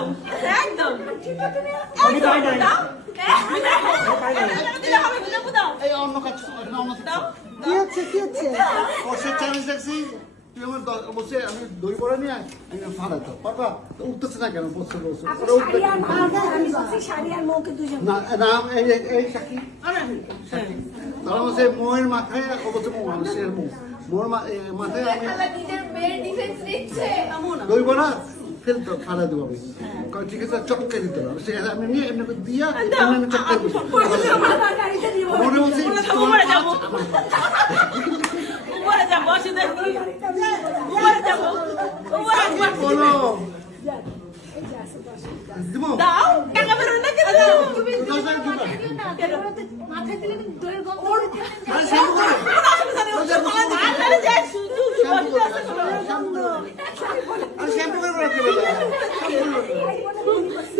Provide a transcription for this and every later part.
দাও একদম। আমি পাই নাই। দাও। আমি দিলে হবে লেবু দাও এই অন্য কাজ অন্য দাও কি হচ্ছে কি হচ্ছে? কষের চ্যালেঞ্জ দেখছি। তুই আমার বসে আমি দই বড়া নিয়ে আমি ফাড়াই তো পারবা উঠতেছে না কেন? বসে বসে ওরা উঠবে শাড়ি আর মা আমি বলছি শাড়ি আর মৌকে দুজন। না না এই এই- এই সাক্ষী তারা মোয়ের মাথায় অবশ্য মৌ মানুষের মৌ মোর মাথায় আমি দই বড়া? ফেলতো ফাড়া দেবো আমি। কয়, ঠিক আছে চটকে দিতে হবে। ঠিক আছে আমি নিয়ে এমনি করে দিয়া এমনি আমি চটকে মনে যাব উপরে যাব। অসুবিধা কি উপরে যাব উপরে যাব বলো এই যে আছে দশ দিব দাও টাকা বেরো না কেন দাও তুমি দশ টাকা দিবা মাথায় দিলে কিন্তু দইয়ের গন্ধ আরে শ্যাম্পু করে আরে যাই শুধু শ্যাম্পু করে শ্যাম্পু করে আরে শ্যাম্পু করে বলা কেবে দুজন কি ডিল করতেছে দেখতেছি খালি দাও দশ টাকা দাও দাও আর তোমরা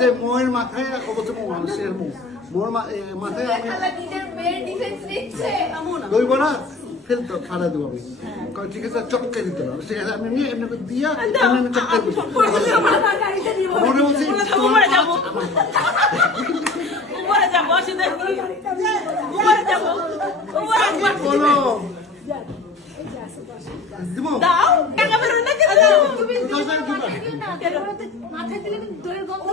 বলছে মোয়ের মাথায় অবশ্য মৌ মানুষের মৌ মোর মাথায় আমি নিজের মেয়ের ডিফেন্স নিচ্ছে দই বড়া ফেলতো ফাড়া দেবো আমি। ঠিক আছে চটকে দিতে হবে। ঠিক আমি নিয়ে এমনি দিয়া এমনি চটকে মনে বলো? দাও টাকা না কেন মাথায় দিলে দইয়ের গন্ধ